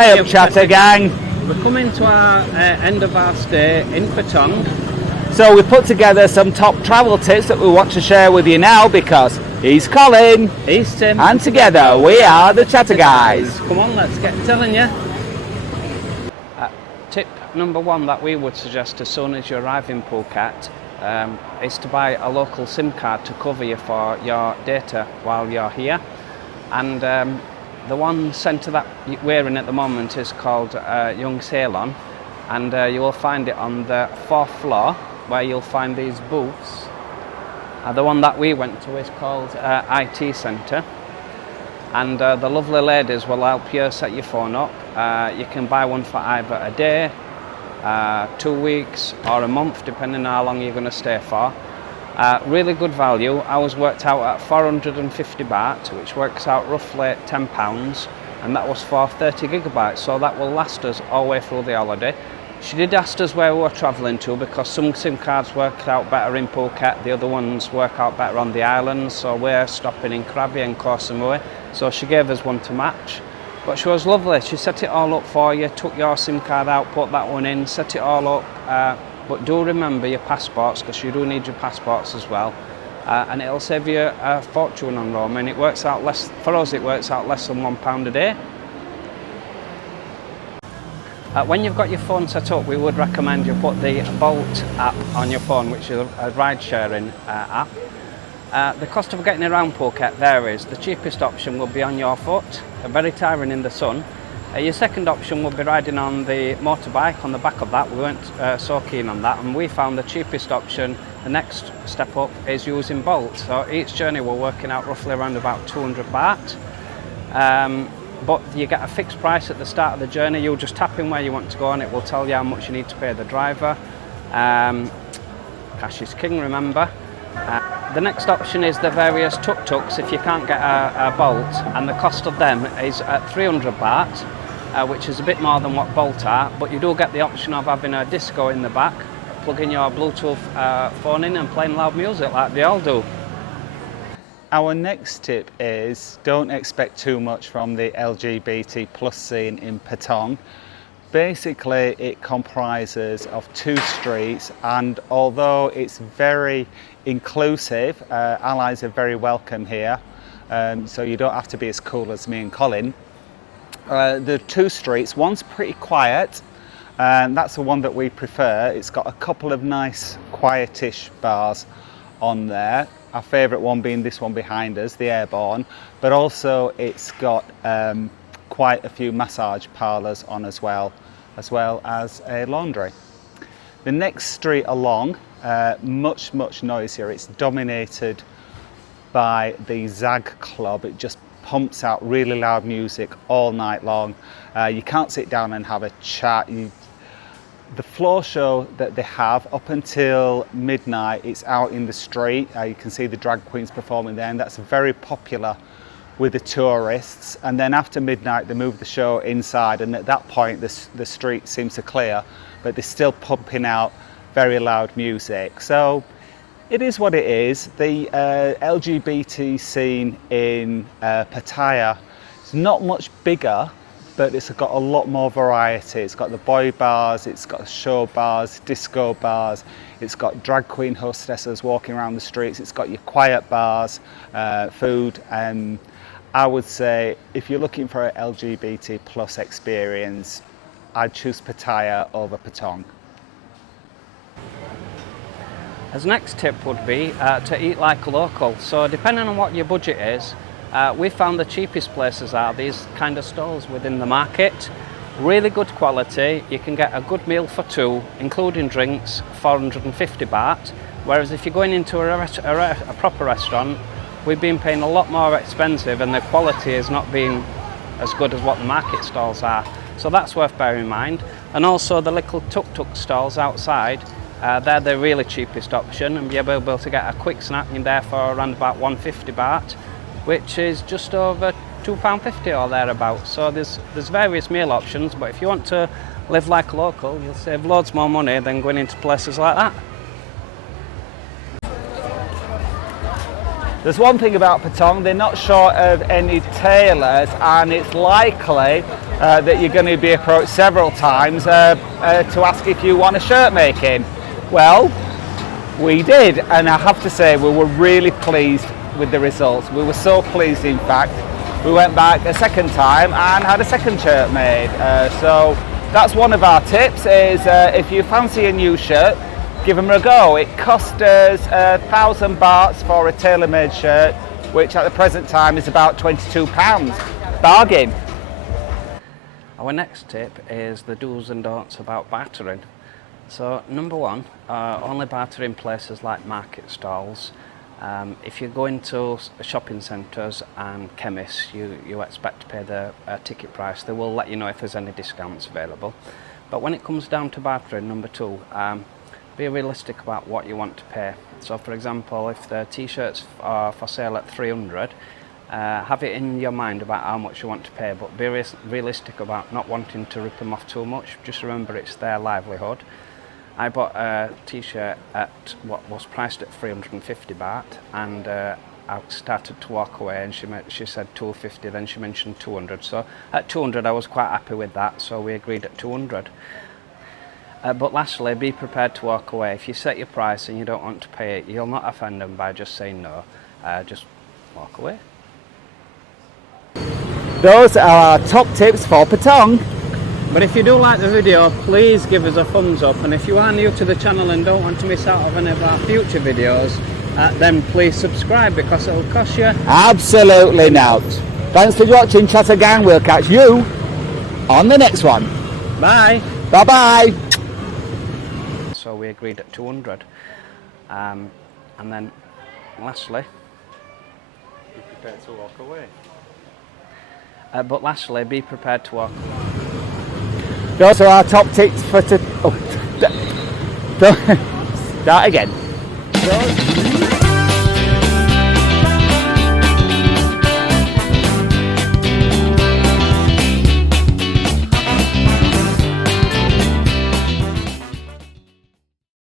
Hey up, Chatter Gang. We're coming to our end of our stay in Patong. So we put together some top travel tips that we want to share with you now because he's Colin, he's Tim, and together we are the Chatter Guys. Come on, let's get telling you. Tip number one that we would suggest as soon as you arrive in Phuket is to buy a local SIM card to cover you for your data while you're here. And the one centre that we're in at the moment is called Young Ceylon, and you will find it on the 4th floor where you'll find these booths. The one that we went to is called IT Centre, and the lovely ladies will help you set your phone up. You can buy one for either a day, 2 weeks or a month, depending on how long you're going to stay for. Really good value. Ours worked out at 450 baht, which works out roughly £10, and that was for 30 gigabytes, so that will last us all the way through the holiday. She did ask us where we were travelling to, because some SIM cards work out better in Phuket, the other ones work out better on the islands, so we're stopping in Krabi and Koh Samui, so she gave us one to match. But she was lovely. She set it all up for you, took your SIM card out, put that one in, set it all up. But do remember your passports, because you do need your passports as well. And it'll save you a fortune on roaming. It works out less, for us it works out less than £1 a day. When you've got your phone set up, we would recommend you put the Bolt app on your phone, which is a ride-sharing app. The cost of getting around Phuket varies. The cheapest option will be on your foot, very tiring in the sun. Your second option will be riding on the motorbike on the back of that. We weren't so keen on that, and we found the cheapest option, the next step up, is using Bolt. So each journey we're working out roughly around about 200 baht. But you get a fixed price at the start of the journey. You'll just tap in where you want to go and it will tell you how much you need to pay the driver. Cash is king, remember. The next option is the various tuk-tuks if you can't get a Bolt, and the cost of them is at 300 baht, which is a bit more than what Bolt are, but you do get the option of having a disco in the back, plugging your Bluetooth phone in and playing loud music like they all do. Our next tip is don't expect too much from the LGBT plus scene in Patong. Basically, it comprises of 2 streets, and although it's very inclusive, allies are very welcome here, so you don't have to be as cool as me and Colin. The 2 streets, one's pretty quiet, and that's the one that we prefer. It's got a couple of nice quietish bars on there. Our favourite one being this one behind us, the Airborne, but also it's got quite a few massage parlours on as well as a laundry. The next street along, much noisier. It's dominated by the Zag Club. It just pumps out really loud music all night long. You can't sit down and have a chat. The floor show that they have up until midnight, it's out in the street. You can see the drag queens performing there, and that's very popular with the tourists. And then after midnight they move the show inside, and at that point the street seems to clear, but they're still pumping out very loud music. So it is what it is. The LGBT scene in Pattaya is not much bigger, but it's got a lot more variety. It's got the boy bars, it's got show bars, disco bars, it's got drag queen hostesses walking around the streets, it's got your quiet bars, food. I would say if you're looking for an LGBT plus experience, I'd choose Pattaya over Patong. As next tip would be to eat like a local. So depending on what your budget is, we found the cheapest places are these kind of stalls within the market. Really good quality. You can get a good meal for 2, including drinks, 450 baht. Whereas if you're going into a proper restaurant, we've been paying a lot more expensive, and the quality has not been as good as what the market stalls are. So that's worth bearing in mind. And also the little tuk-tuk stalls outside, they're the really cheapest option, and you'll be able to get a quick snack in there for around about 150 baht, which is just over £2.50 or thereabouts. So there's various meal options, but if you want to live like a local, you'll save loads more money than going into places like that. There's one thing about Battering, they're not short of any tailors, and it's likely that you're going to be approached several times to ask if you want a shirt making. Well, we did, and I have to say we were really pleased with the results. We were so pleased, in fact, we went back a second time and had a second shirt made. So that's one of our tips, is if you fancy a new shirt, give them a go. It cost us 1,000 bahts for a tailor-made shirt, which at the present time is about £22. Bargain. Our next tip is the do's and don'ts about battering. So number one, only batter in places like market stalls. If you go into shopping centres and chemists, you expect to pay the ticket price. They will let you know if there's any discounts available. But when it comes down to battering, number two, be realistic about what you want to pay. So for example, if the t-shirts are for sale at 300, have it in your mind about how much you want to pay, but be realistic about not wanting to rip them off too much. Just remember, it's their livelihood. I bought a t-shirt at what was priced at 350 baht, and I started to walk away, and she said 250, then she mentioned 200. So at 200 I was quite happy with that, so we agreed at 200. But lastly, be prepared to walk away. If you set your price and you don't want to pay it, you'll not offend them by just saying no. Just walk away. Those are our top tips for Battering. But if you do like the video, please give us a thumbs up, and if you are new to the channel and don't want to miss out on any of our future videos, then please subscribe, because it will cost you absolutely not. Thanks for watching, Chatter Gang. We'll catch you on the next one. Bye. Bye bye. So we agreed at 200, and then lastly, be prepared to walk away. But lastly, be prepared to walk away. Those are our top tips for start again.